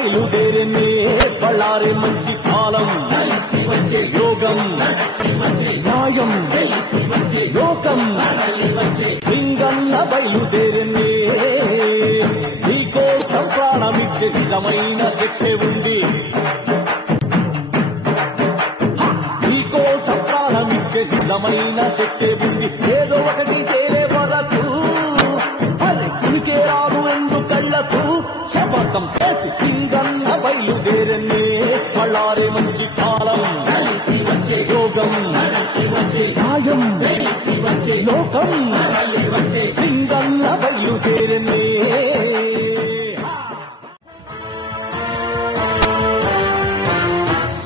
బయలుదేరినే బళ్ళారి మంచి కాలం యోగం న్యాయం లోకం లింగన్న బయలుదేరినే నీకోసం ప్రాణమిచ్చే నిజమైన శక్తి ఉంది నీకోసం ప్రాణమిచ్చే నిజమైన శక్తి ఉంది ఏదో ఒకటి చేరే వరకు కునికే రాదు ఎందు కళ్ళకు శపథం చేసి లింగన్న బయలుదేరినే బళ్ళారి మంచి కాలం యోగం న్యాయం లోకం లింగన్న బయలుదేరినే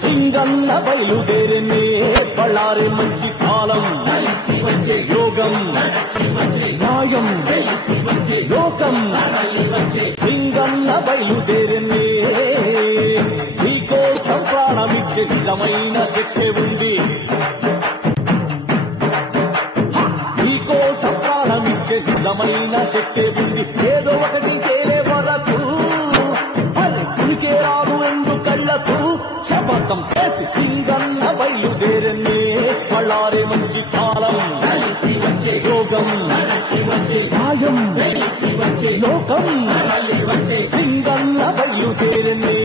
లింగన్న బయలుదేరినే బళ్ళారి మంచి కాలం యోగం న్యాయం లోకం లింగన్న బయలుదేరినే నీకోసం ప్రాణమిచ్చే నిజమైన శక్తి ఉంది నీకోసం ప్రాణమిచ్చే నిజమైన శక్తి ఉంది ఏదో ఒకటి చేరే వరకు కునికే రాదు ఎందు కళ్ళకు శపథం చేసి లింగన్న బయలుదేరినే బళ్ళారి మంచి కాలం యోగం న్యాయం లోకం లింగన్న బయలుదేరినే